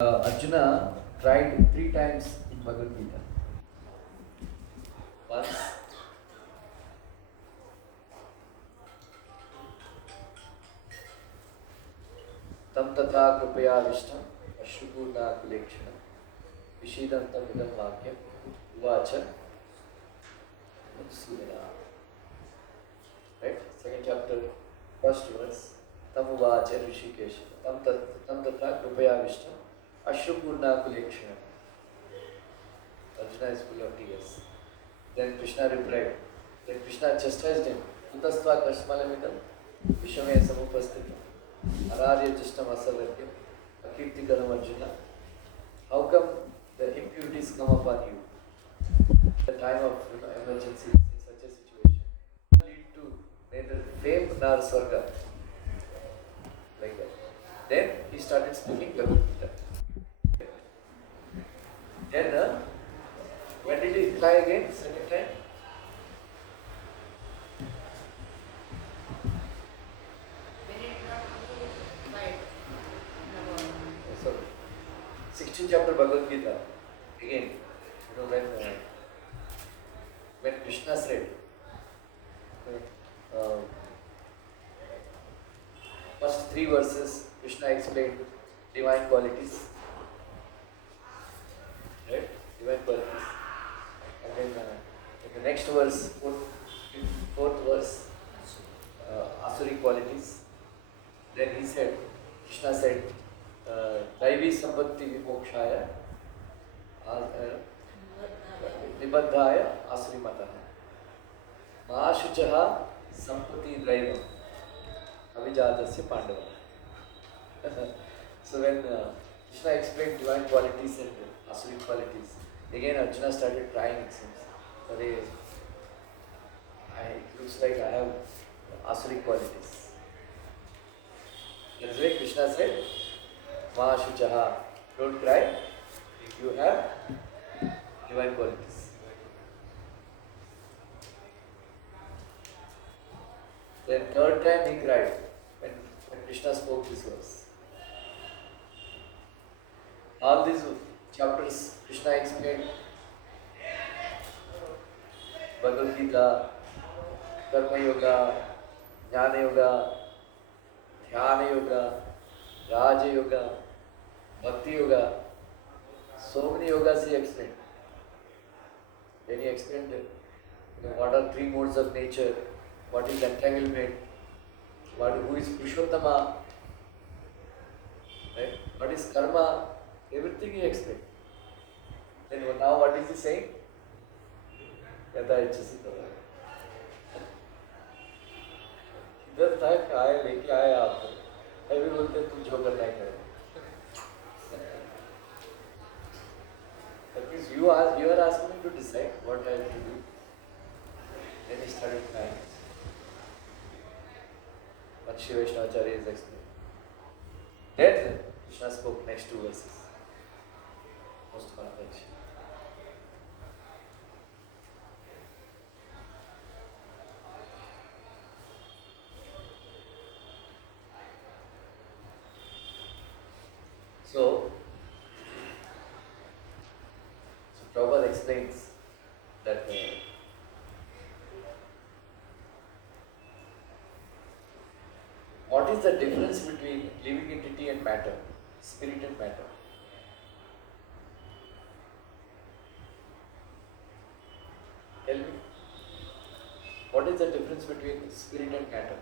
Arjuna tried 3 times in Bhagavad Gita. Once, tam tatra kripaya vishtam ashupurna kulekshana vishidantam idam vakyam uvacha Sudana. Right? Second chapter, first verse. Tam uvacha rishikesha tam tatra kripaya vishtam ashupurna kulekshana. Arjuna is full of tears. Then Krishna replied. Then Krishna chastised him. Kutastva kashmalamidam vishame samupasthitam ararya justam asavargyam akirtikaram Arjuna. How come the impurities come upon you? The time of emergency in such a situation lead to neither fame nor swarga. Like that. Then he started speaking Bhagavad Gita. Then when did he cry again? Second time? So, 16th chapter Bhagavad Gita. Again, when Krishna said, first 3 verses, Krishna explained divine qualities. Right? Divine qualities. And then in the next verse, fourth verse, Asuric qualities. Then he said, Krishna said, Daivi Sampatti Vimokshaya Nibaddhaya Asuri Mataha Mahashuchaha Sampatti Draivam Avijatasya Pandava. So when Krishna explained divine qualities and Asuric qualities, again Arjuna started crying, it seems. It looks like I have Asuric qualities. That's why Krishna said, Mahashuchaha, don't cry if you have divine qualities. Then third time he cried when Krishna spoke this verse. All these chapters Krishna explained Bhagavad Gita, Karma Yoga, Jnana Yoga, Dhyana Yoga, Raja Yoga, Bhakti Yoga, so many yogas he explained. Then he explained what are 3 modes of nature, what is entanglement, who is Purushottama, right? What is karma, everything he explained. Then now what is he saying? Yada ichchasita. इधर तक आए लेके आए आप अभी बोलते तू जो करना है कर. That means you are asking me to decide what I have to do. Then he started crying. But Shiva Vaishnavacharya is explaining. Then Krishna spoke next 2 verses. Most confidential. So Prabhupada explains that what is the difference between living entity and matter, spirit and matter? Tell me, what is the difference between spirit and matter?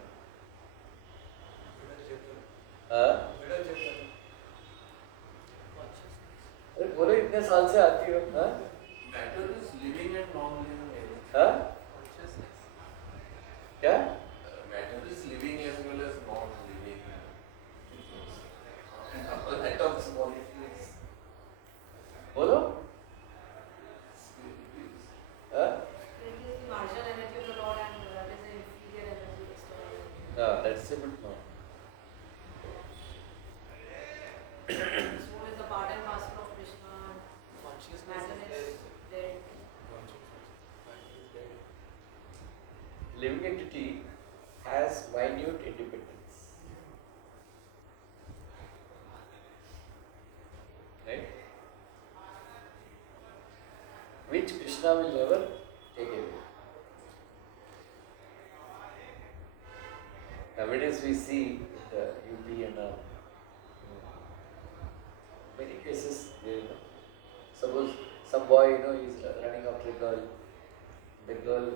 अरे बोलो इतने साल से आती हो. Matter is living and non-living. क्या? Matter is living as well as non-living. Atoms, molecules. बोलो. Marginal energy of the Lord and that is the inferior energy external. That's simple. Soul is the part and parcel of Krishna. Matter is dead. Living entity has minute independence. which Krishna will never take away. Nowadays we see in the UP and many cases, suppose some boy, is running after a girl, the girl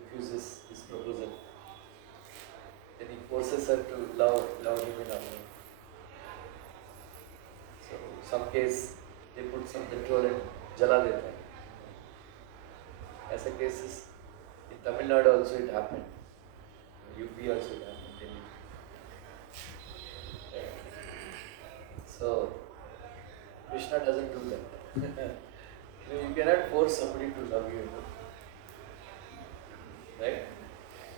refuses his proposal, then he forces her to love him in another. So some case they put some petrol and jala deta hai. As a cases in Tamil Nadu also it happened, UP also it happened. Delhi. So Krishna doesn't do that. You cannot force somebody to love you, right?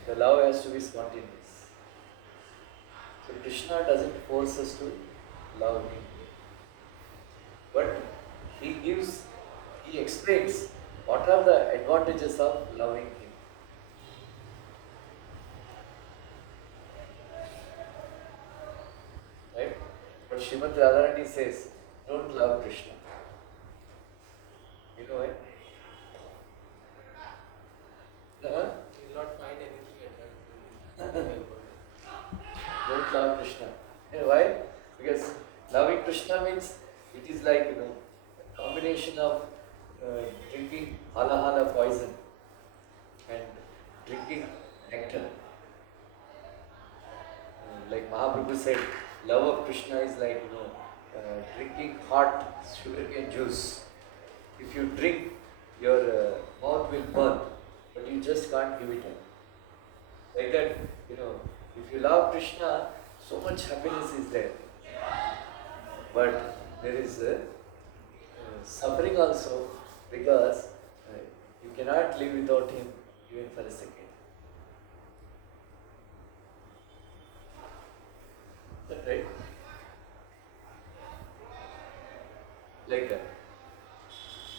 The love has to be spontaneous. So Krishna doesn't force us to love him, but he explains what are the advantages of loving him. Right? But Srimati Radharani says, don't love Krishna. You know why? You will not find anything attractive. Don't love Krishna. You know why? Because loving Krishna means it is like, a combination of drinking hala poison and drinking nectar. Like Mahaprabhu said, love of Krishna is like, drinking hot sugarcane juice. If you drink, your mouth will burn, but you just can't give it up. Like that, if you love Krishna, so much happiness is there. But there is suffering also, because you cannot live without him even for a second. Is that right? Like that.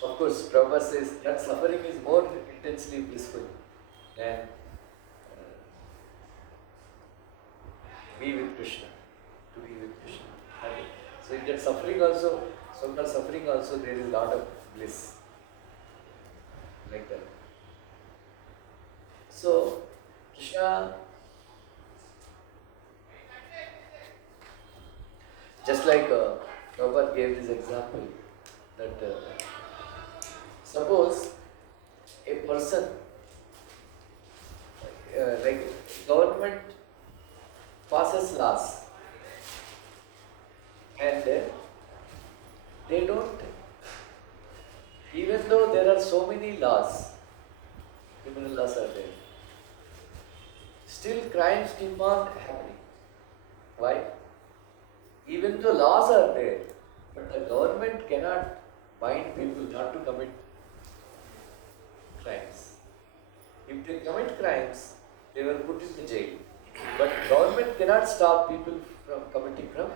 Of course, Prabhupada says that suffering is more intensely blissful than be with Krishna, to be with Krishna. So in that suffering also, so-called suffering also, there is a lot of bliss. Like that. So, Krishna, just like Prabhupada gave this example, that suppose a person, like government passes laws, and they don't, even though there are so many laws, criminal laws are there, still crimes keep on happening. Why? Even though laws are there, but the government cannot bind people not to commit crimes. If they commit crimes, they were put into jail. But government cannot stop people from committing crimes.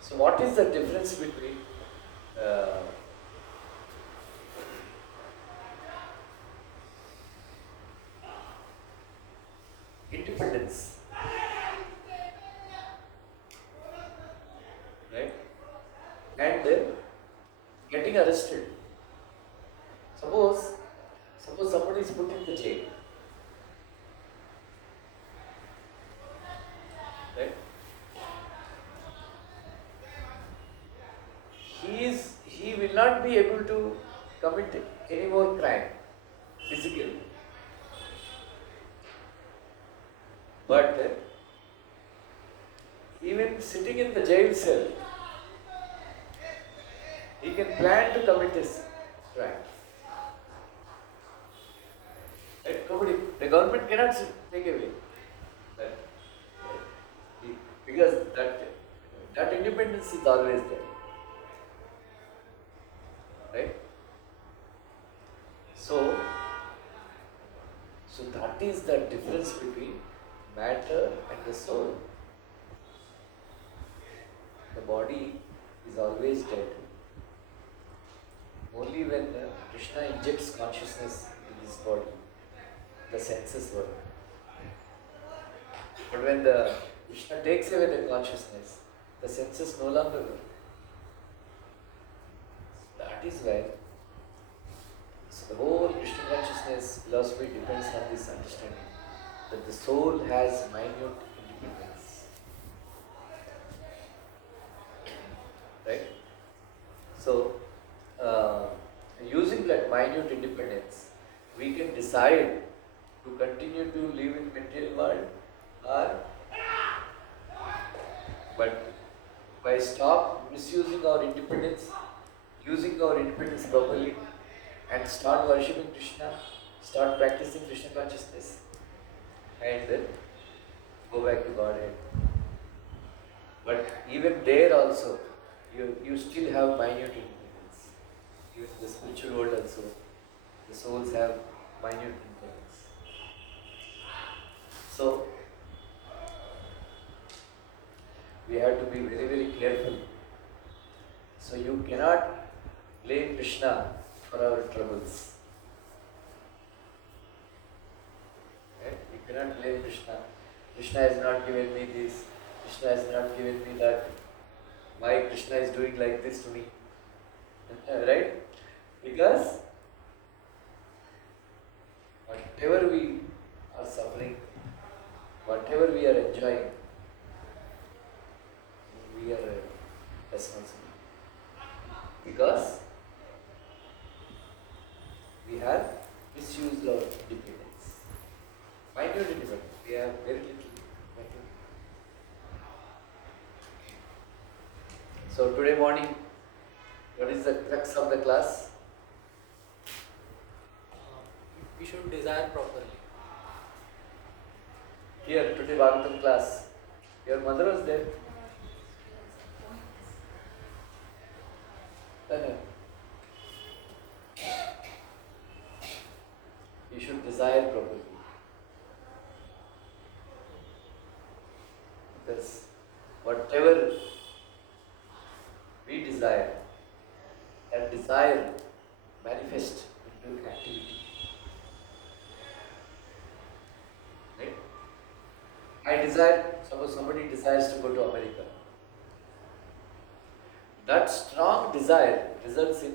So what is the difference between independence, right, and getting arrested? Suppose somebody is put in the jail, right? He will not be able to commit any more crime physically, but even sitting in the jail cell, he can plan to commit his crime. Nobody, the government cannot take away that, because that independence is always there, right? So that is the difference between matter and the soul. The body is always dead. Only when Krishna injects consciousness into this body, the senses work. But when the Krishna takes away the consciousness, the senses no longer work. That is why so the whole Krishna consciousness philosophy depends on this understanding that the soul has minute independence. Right? So, using that minute independence, we can decide to continue to live in material world or but by stop misusing our independence, using our independence properly and start worshipping Krishna, start practicing Krishna consciousness and then go back to Godhead. But even there also, you still have minute independence. Even in the spiritual world also, the souls have minute independence. So, we have to be very, very careful. So you cannot blame Krishna for our troubles. Right? You cannot blame Krishna. Krishna has not given me this. Krishna has not given me that. Why Krishna is doing like this to me? Right? Because whatever we are suffering, whatever we are enjoying, we are responsible. Because we have misused our independence. Minute independence. We have very little. So today morning, what is the crux of the class? We should desire properly. Here, today Bhagavatam class, your mother was there. You should desire properly. Because whatever we desire, that desire manifests into activity. Right? I desire, suppose somebody desires to go to America. That strong desire results in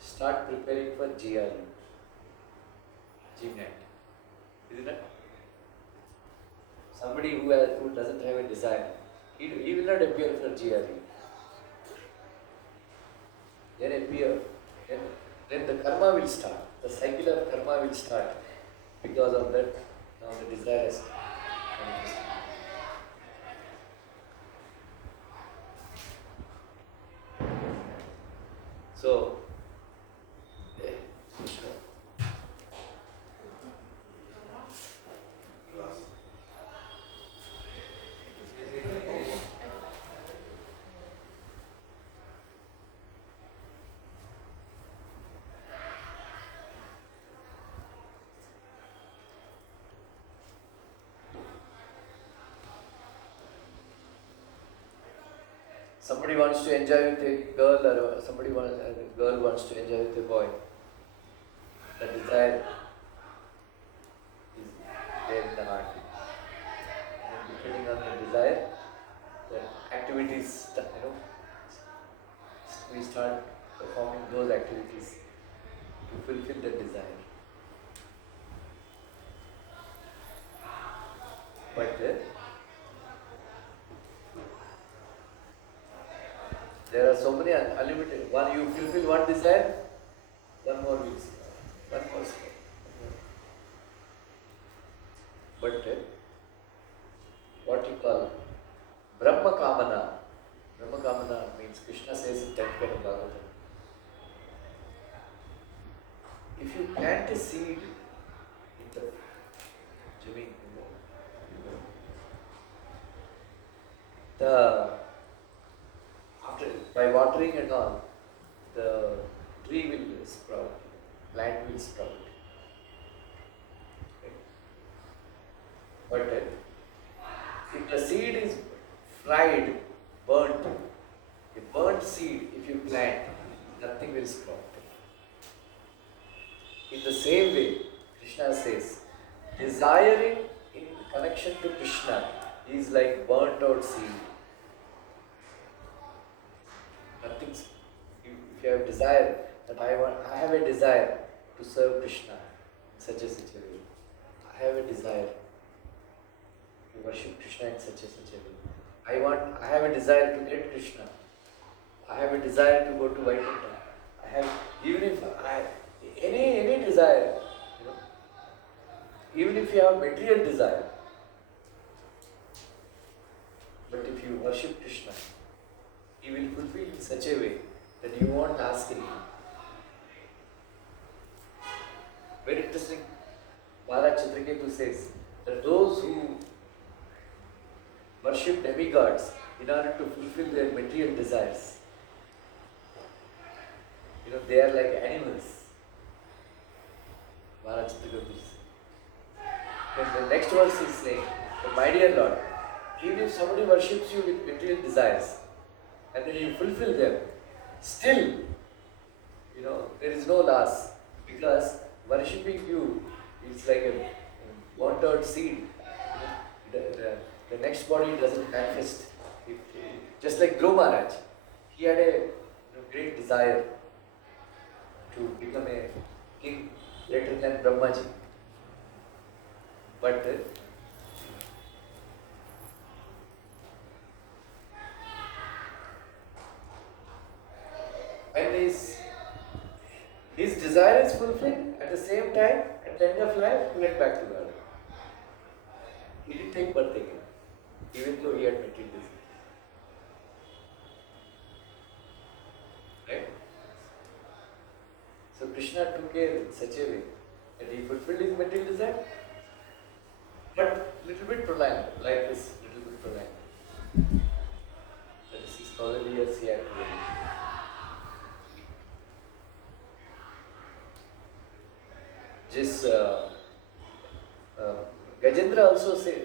start preparing for GRE, GMAT. Isn't it? Somebody who doesn't have a desire, he will not appear for GRE. Then appear, then the karma will start. The cycle of karma will start because of that. Now the desire is manifested. So, somebody wants to enjoy with a girl, or a girl wants to enjoy with a boy. The desire is there in the heart. And depending on the desire, the activities, we start performing those activities to fulfill the desire. But there are so many unlimited. One, you fulfill one desire, one more will start. One more step. But what you call Brahma Kamana. Brahma Kamana means Krishna says in 10th Canto Bhagavatam. If you plant a seed in the Jameen, by watering and all, the tree will sprout, plant will sprout. But if the seed is fried, burnt, a burnt seed, if you plant, nothing will sprout. In the same way, Krishna says, desiring in connection to Krishna is like burnt out seed. Nothing. If you have desire that I have a desire to serve Krishna in such a way. I have a desire to worship Krishna in such a way. I have a desire to get Krishna. I have a desire to go to Vaikuntha. I have, even if I, any desire, you know, even if you have material desire, but if you worship Krishna, He will fulfill in such a way that you won't ask Him. Very interesting. Maharaj Chitraketu says that those who worship demigods in order to fulfill their material desires, they are like animals. Maharaj Chitraketu says. Then the next verse is saying, my dear Lord, even if somebody worships you with material desires and then you fulfill them, still, there is no loss, because worshipping you is like a wanted seed. The next body doesn't manifest. Just like Dhruv Maharaj, he had a great desire to become a king later than Brahmaji. But when his desire is fulfilled, at the same time, at the end of life, he went back to God. He didn't take birth again, even though he had material desire. Right? So Krishna took care in such a way that he fulfilled his material desire, but little bit prolonged, like this, little bit prolonged. That is 6,000 years he had to wait. This Gajendra also said,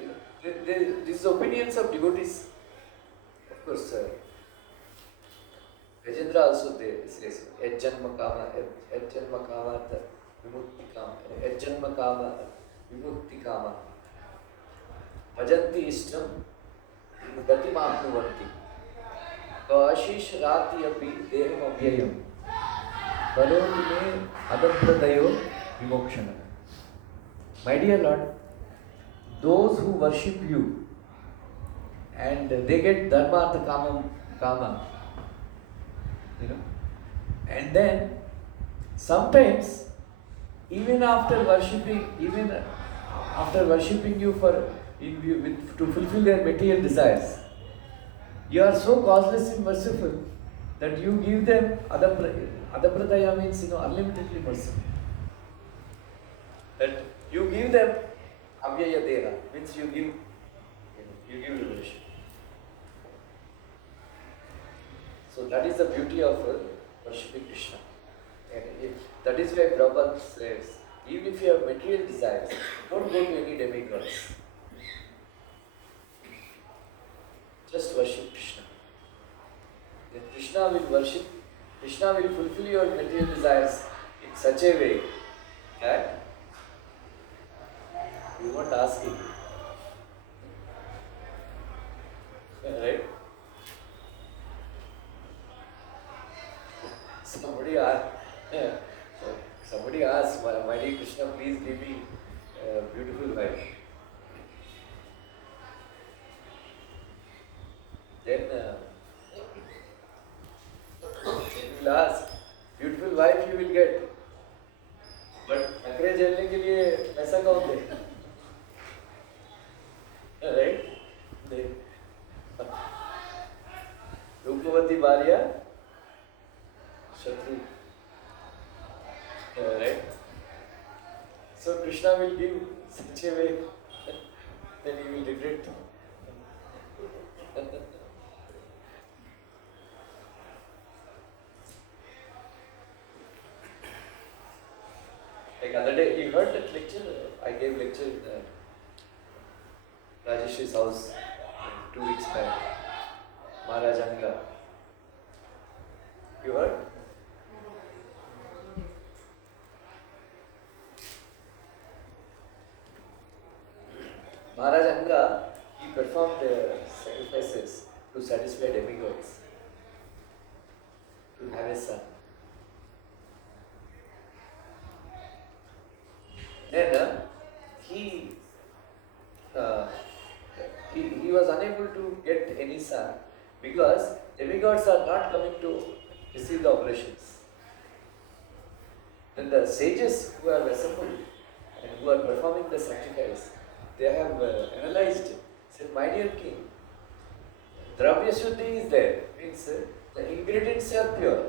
these opinions of devotees, of course, Gajendra also says, Ejjanma kama, vimukti kama, Ejjanma kama, vimukti kama, bhajanti ishtam, gati mahnuvanti, kashish rati api deham abhyayam, baloti me adapradayo vimokshana. My dear Lord, those who worship you and they get dharma artha kama, and then sometimes even after worshipping you to fulfill their material desires, you are so causeless and merciful that you give them adapradaya means unlimitedly merciful. That you give them avyaya dena, means you give liberation. So that is the beauty of worshipping Krishna. And that is why Prabhupada says, even if you have material desires, don't go to any demigods. Just worship Krishna. Then Krishna will fulfill your material desires in such a way that you won't ask him. Right? Somebody asked, my dear Krishna, please give me a beautiful wife. Then you will ask, beautiful wife you will get, but नखरे झेलने के लिए पैसा कौन दे? Right? रूपवती भार्या शत्रु. Right? So Krishna will give such a way that you will regret. Like other day, you heard that lecture? I gave lecture in Rajeshri's house 2 weeks back. Maharajanga. You heard? Maharajanga, he performed sacrifices to satisfy demigods, to have a son. get any son because demigods are not coming to receive the oblations. And the sages who have assembled and who are performing the sacrifice, they have analyzed it. Said, my dear king, Dravya Shuddhi is there, means the ingredients are pure.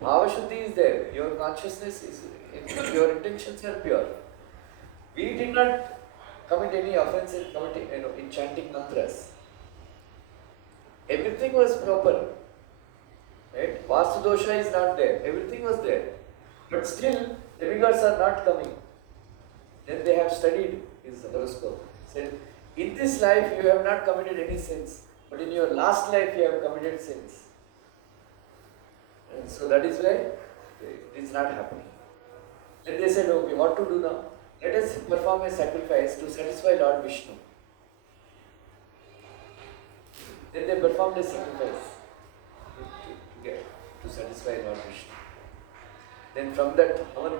Bhava Shuddhi is there, your consciousness is, your intentions are pure. We did not commit any offense in committing, in chanting mantras. Everything was proper. Right? Vastu dosha is not there. Everything was there. But still, demigods are not coming. Then they have studied his horoscope. Said, in this life you have not committed any sins, but in your last life you have committed sins. And so that is why it is not happening. Then they said, okay, what to do now? Let us perform a sacrifice to satisfy Lord Vishnu. Then they performed a sacrifice to satisfy Lord Vishnu. Then from that, Havan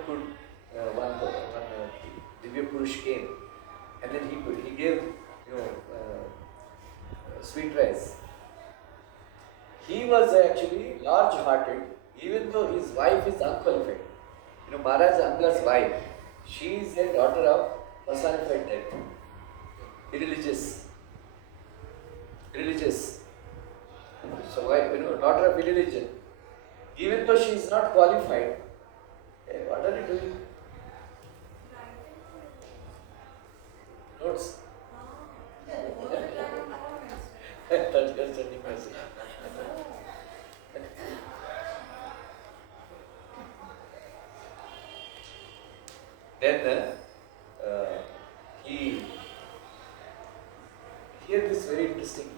one Divya Purush came, and then he gave sweet rice. He was actually large-hearted, even though his wife is unqualified. Maharaj Anga's wife, she is a daughter of personified death, irreligious. So daughter of irreligion. Even though she is not qualified, what are you doing? Notes. That's just sending message. Then here this very interesting.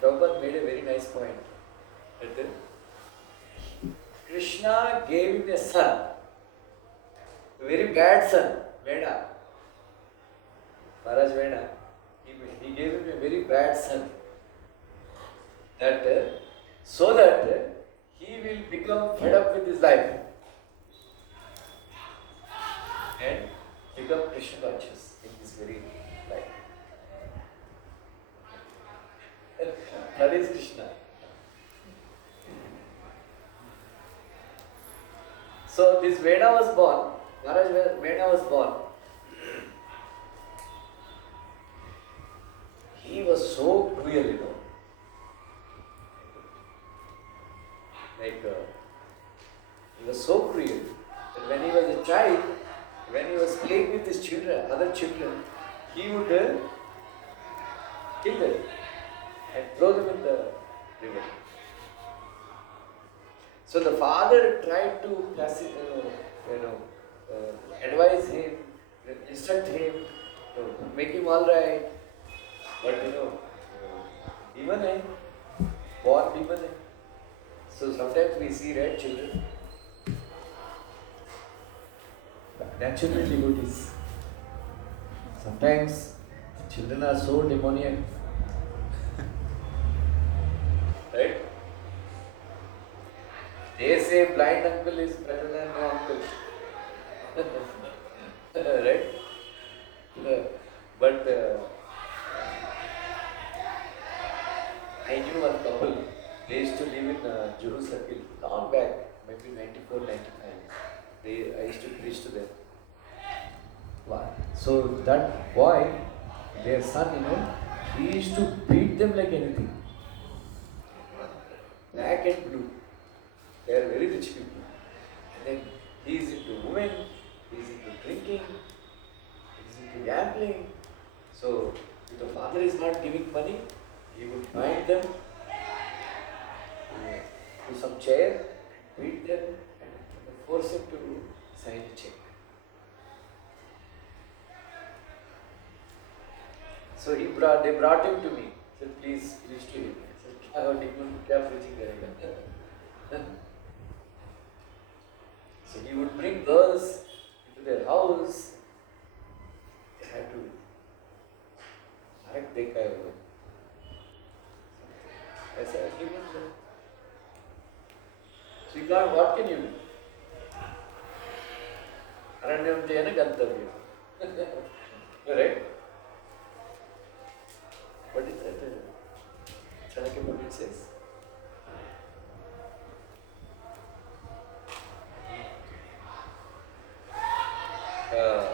Prabhupada made a very nice point. That Krishna gave him a son, a very bad son, Veda. Maharaj Veda. He gave him a very bad son. That so that he will become fed up with his life and become Krishna conscious in his very life. That is Krishna. So this Veda was born, Maharaj Veda was born. He was so cruel, he was so cruel that when he was a child, when he was playing with his children, other children, he would kill them and throw them in the river. So the father tried to advise him, instruct him, make him all right. But demon born demon. So sometimes we see red children, natural devotees. Sometimes children are so demoniac. Right? They say blind uncle is better than no uncle. Right? But I knew one couple, they used to live in Juhu Circle, long back, maybe 94, 95. I used to preach to them. Wow. So that boy, their son, he used to beat them like anything. Black and blue. They are very rich people. And then he is into women, he is into drinking, he is into gambling. So if the father is not giving money, he would bind them to some chair, beat them, and force him to sign a check. So they brought him to me. Said, please to him. I said, क्या preaching करेगा? So he would bring girls into their house. They had to direct देखा है वो. ऐसा argument है. So you can't, what can you do? अरण्यम तेन गंतव्यम. Right? What is that? Chanakya Pandit says? Uh,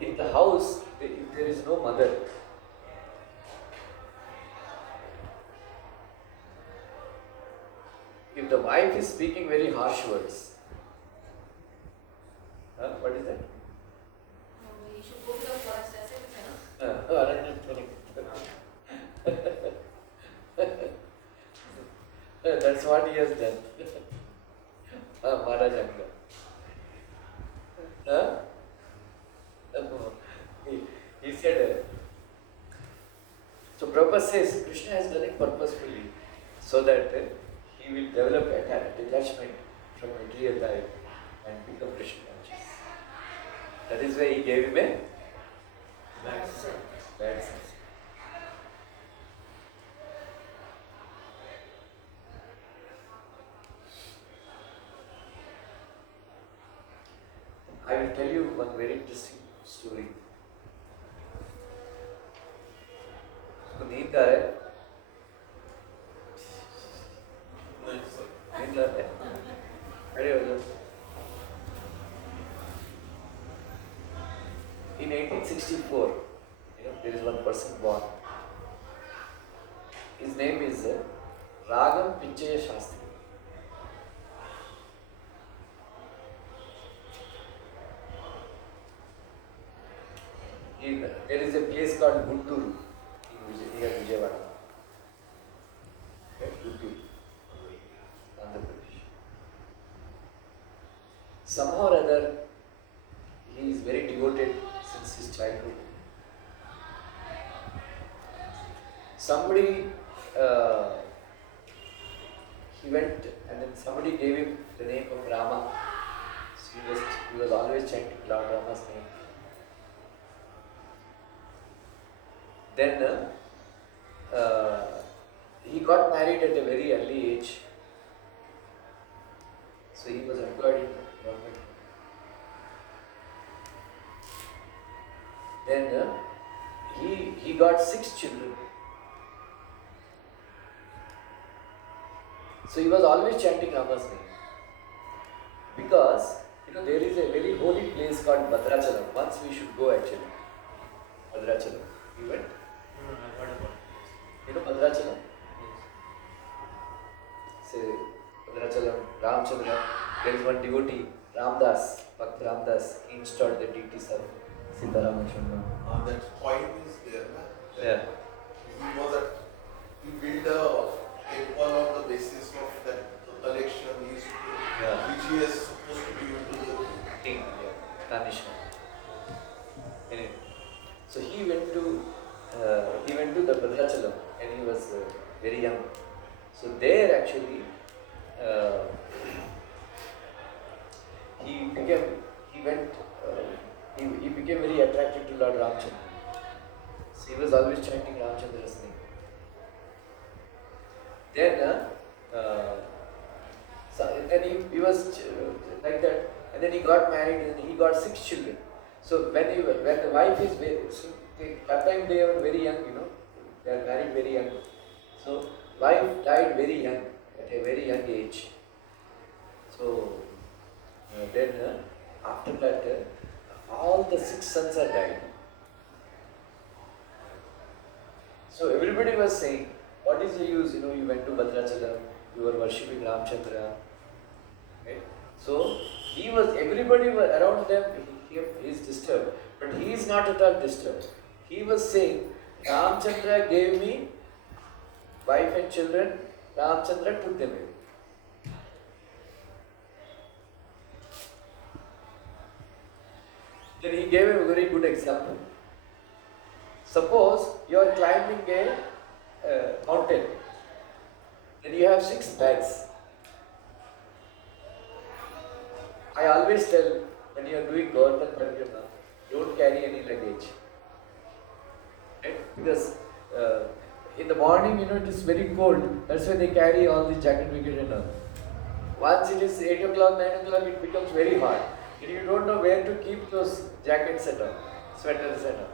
in the house, if there is no mother, if the wife is speaking very harsh words, what is that? You should go to the forest as it is, That's what he has done. Maharajanga. He said, so Prabhupada says Krishna has done it purposefully so that he will develop a detachment from material life and become Krishna conscious. That is why he gave him a bad sense. I will tell you one very interesting story. उसको नींद आ रहा है? नींद आ रहा है? खड़े हो जाओ. In 1864, there is one person born. His name is Ragam Pichaya Shastri. There is a place called Gunturu near Vijayawada. Okay, Gunturu, Andhra Pradesh. Somehow or other, he is very devoted since his childhood. Somebody, he went and then somebody gave him the name of Rama. So he was always chanting Lord Rama's name. Then he got married at a very early age. So he was employed in government. Then he got 6 children. So he was always chanting Rama's name. Because there is a very holy place called Bhadrachalam. Once we should go actually. Bhadrachalam. You went? I've heard about it. You know Bhadrachalam? Say Bhadrachalam, Ramchandra. There is one devotee, Ramdas, Bhakt Ramdas. He installed the deities of Sitaram and Shambhav. That point is there, na? Yeah. He built a temple on the basis of that collection which he is supposed to give to the King, Kanishka. Anyway, so he went to the Bhadrachalam and he was very young. So there actually he became very attracted to Lord Ramchandra. So he was always chanting Ramchandra's name. Then he was like that, and then he got married and he got 6 children. So when the wife is that time they were very young, they are married very young. So wife died very young, at a very young age. So then after that, all the 6 sons are died. So everybody was saying, what is the use? You went to Bhadrachalam, you were worshipping Ramchandra. Right? So everybody was around them, he is disturbed. But he is not at all disturbed. He was saying, Ramchandra gave me wife and children, Ramchandra took them away. Then he gave a very good example. Suppose you are climbing a mountain, then you have 6 bags. I always tell when you are doing government parikrama, don't carry any luggage. Right? Because in the morning, it is very cold. That's why they carry all the jacket, and all. Once it is 8 o'clock, 9 o'clock, it becomes very hot. And you don't know where to keep those jackets and all, sweaters and all.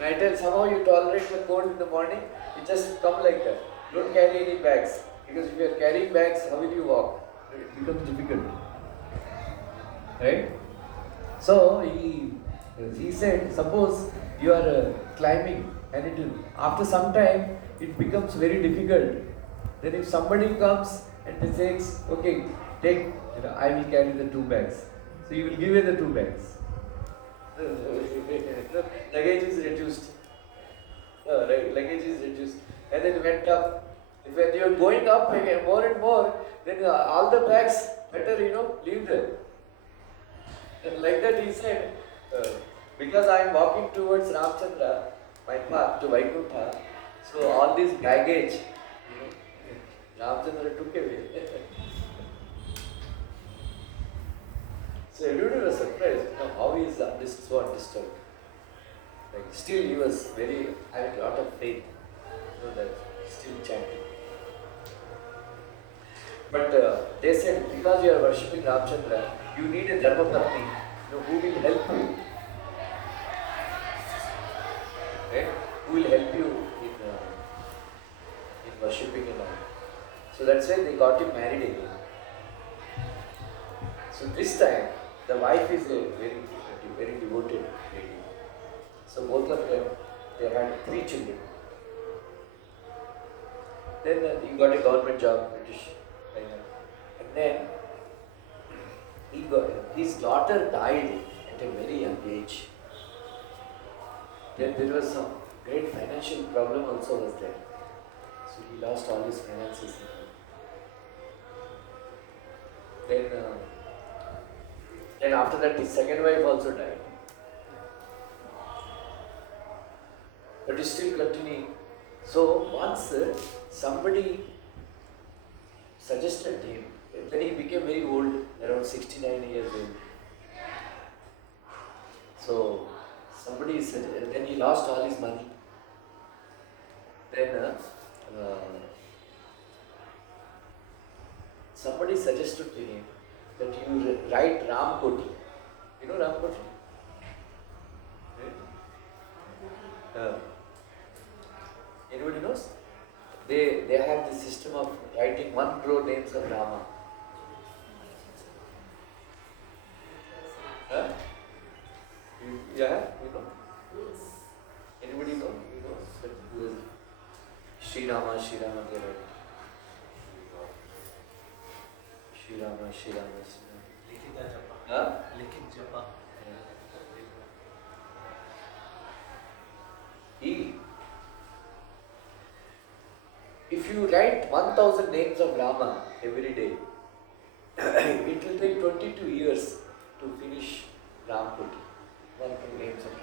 Right? And somehow you tolerate the cold in the morning, you just come like that. Don't carry any bags. Because if you are carrying bags, how will you walk? It becomes difficult. Right? So he said, suppose you are climbing and after some time it becomes very difficult. Then if somebody comes and they says, okay, take, I will carry the 2 bags. So you will give me the 2 bags. Luggage is reduced. Luggage is reduced. And then went up. When you are going up again more and more, then all the bags better, leave them. And like that he said, because I am walking towards Ramchandra, my path to Vaikuntha, so all this baggage, Ramchandra took away. So everybody was surprised, how is this so undisturbed? Like still he was having a lot of faith, that still chanting. But they said, because you are worshipping Ramchandra, you need a Dharma Patni, who will help you. Right? Who will help you in worshipping and all. So that's why they got him married again. So this time, the wife is a very devoted lady. So both of them, they had 3 children. Then he got a government job, British. And then his daughter died at a very young age. Then there was some great financial problem also was there. So he lost all his finances. Then after that his second wife also died. But he's still continuing. So once somebody suggested him, then he became very old, around 69 years old. So somebody said, then he lost all his money. Then somebody suggested to him that you write Ram Koti. You know Ram Koti? Anybody knows? They have this system of writing 1 crore names of Rama. Huh? Yeah, you know? Anybody know? You know? Sri Rama, they write. Sri Rama. Likita Japa. Huh? Likit Japa. If you write 1000 names of Rama every day, it will take 22 years to finish Ram Koti. 100 names of Rama.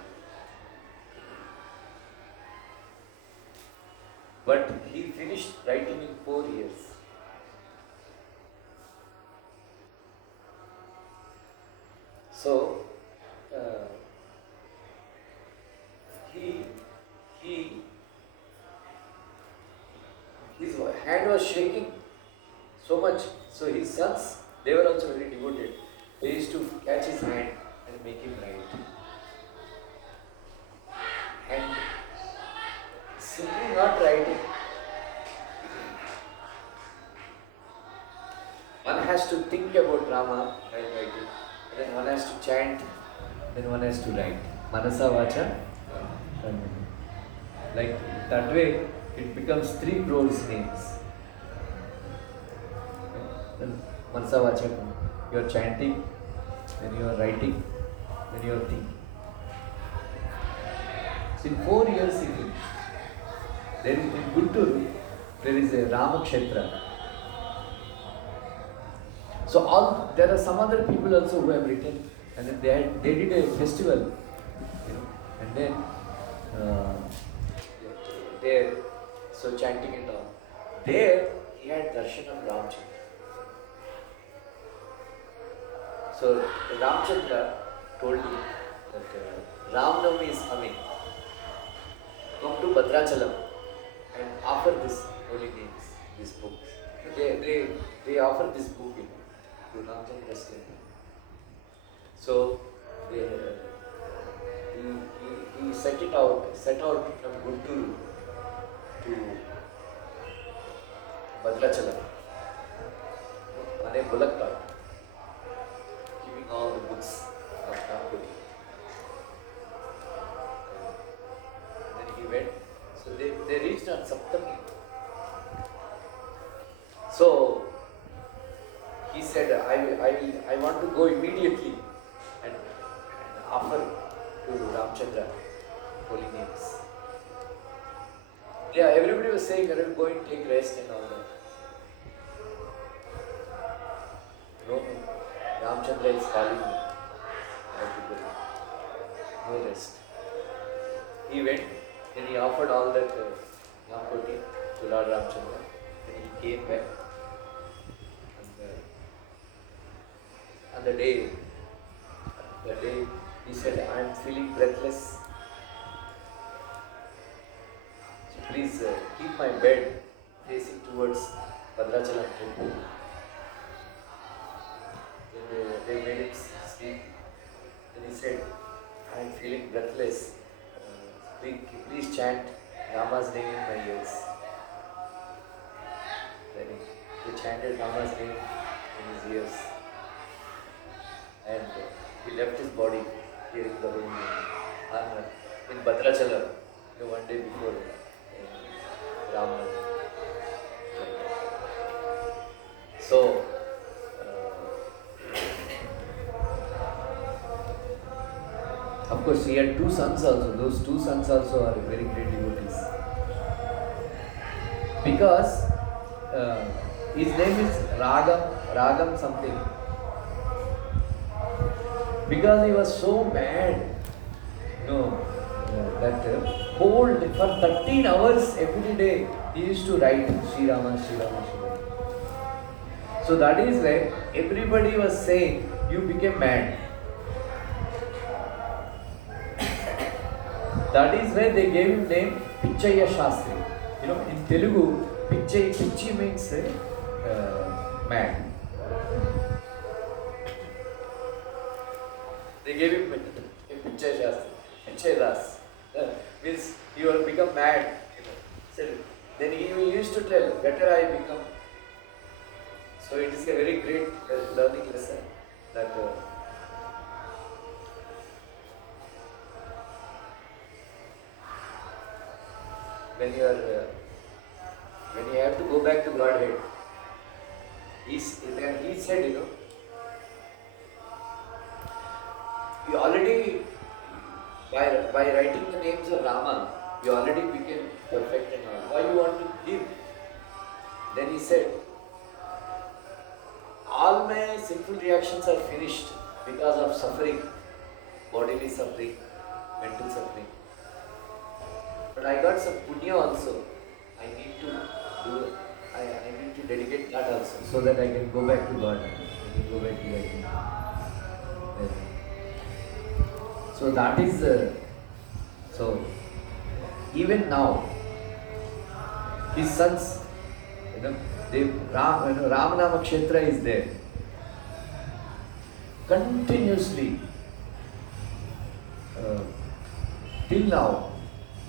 But he finished writing in 4 years. So, his hand was shaking so much. So his sons, they were also very devoted. They used to catch his hand and make him write. And simply not writing. One has to think about Rama while writing. And then one has to chant. Then one has to write. Manasa Vacha. Like that way, it becomes 3 crores names. Manasa Vacha. You are chanting, then you are writing, then you are thinking. So in 4 years he finished. Then in Guntur, there is a Rama Kshetra. So there are some other people also who have written, and then they did a festival, and then so chanting and all. There he had darshan of Ramchandra. So Ramchandra told him that Ramnavami is coming. Come to Bhadrachalam and offer this holy names, this book. They offer this book to Ramchandra's temple. So he set out from Guntur to Bhadrachalam on a bullock cart, keeping all the books of Nampuri. And then he went. So they reached on Saptami. So he said, I want to go immediately and offer to Ramchandra holy names. Yeah, everybody was saying, go and take rest and all that. No, Ramchandra is calling me. I have to go. No rest. He went, then he offered all that Nampoti to Lord Ramchandra, and he came back. And the day he said, I am feeling breathless. So please keep my bed facing towards Bhadrachalam temple. Then they made him sleep. Then he said, I am feeling breathless. Please chant Rama's name in my ears. Then he chanted Rama's name in his ears. And he left his body hearing the holy name. In Bhadrachalam, one day before Raman. So, of course, he had two sons also. Those two sons also are very great devotees. Because his name is Ragam something. Because he was so mad, that whole for 13 hours every day he used to write Sri Rama, Sri Rama, Sri Rama. So that is why everybody was saying, you became mad. That is why they gave him name Pichaya Shastri. In Telugu, Pichi means mad. They gave him Pichaya Shastri, Pichaya Das. Means you will become mad. So then he used to tell, better I become. So it is a very great learning lesson that when you have to go back to Godhead, he said, you already, by writing the names of Rama, you already became perfect and all. Why you want to live? Then he said, all my sinful reactions are finished because of suffering, bodily suffering, mental suffering. But I got some punya also. I need to dedicate that also, so that I can go back to God. I can go back to God. So that is so even now his sons, Ramanama Kshetra is there. Continuously till now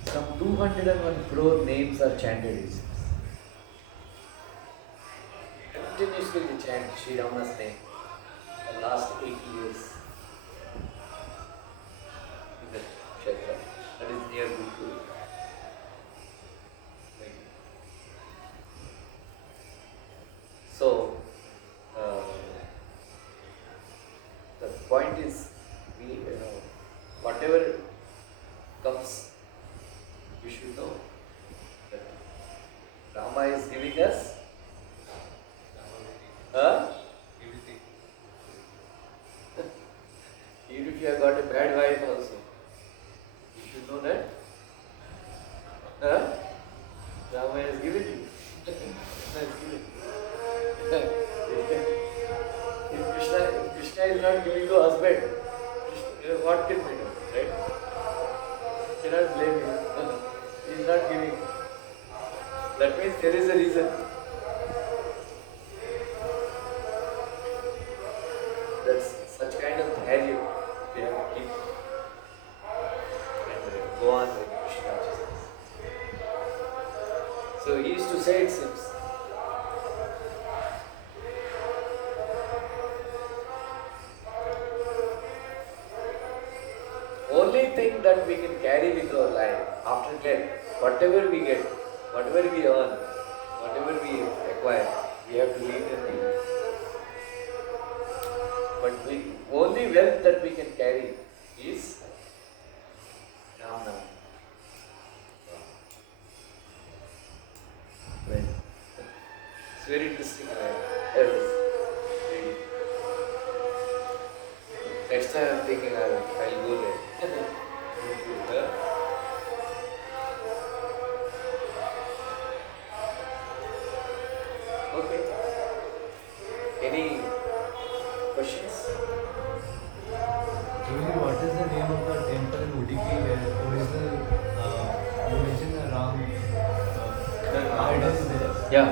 some 201 crore names are chanted. Continuously they chant Sri Rama's name for the last 80 years in the Kshetra. That is near Guntur. So, the point is, whatever comes, we should know that Rama is giving us even if you have got a bad wife also, you should know that Rama has given you. Rama has given you. If Krishna is not giving you a husband, what can we do, right? Cannot blame him. He is not giving. That means there is a reason. That's such kind of value. say it seems. Only thing that we can carry with our life after death, whatever we get, whatever we earn, whatever we acquire, we have to leave them behind. But only wealth that we can carry is Ram Nam. Right. It's very interesting. Reading. Next time I'm thinking I'll go there. Huh? Okay. Any questions? Really, what is the name of the temple in Udupi where original, you mentioned the Ram idol is there? Yeah.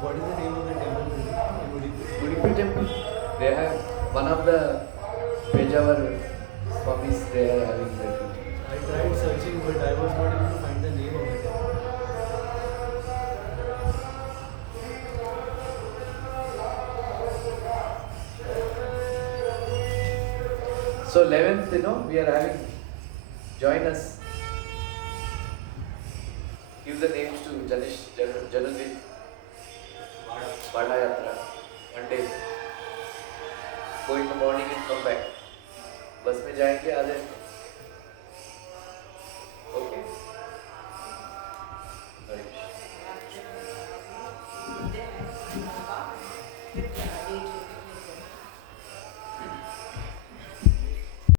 What is the name of the temple in Udupi? Udupi temple. They have one of the Pejawar Swamis they are having that. I tried searching, but I was not able to find the name of the temple. So 11th, we are having, join us. Give the names to Janudin, Bada Yatra, one day. Go in the morning and come back. बस में जाएंगे आ जाएंगे. Okay. Hare Krishna.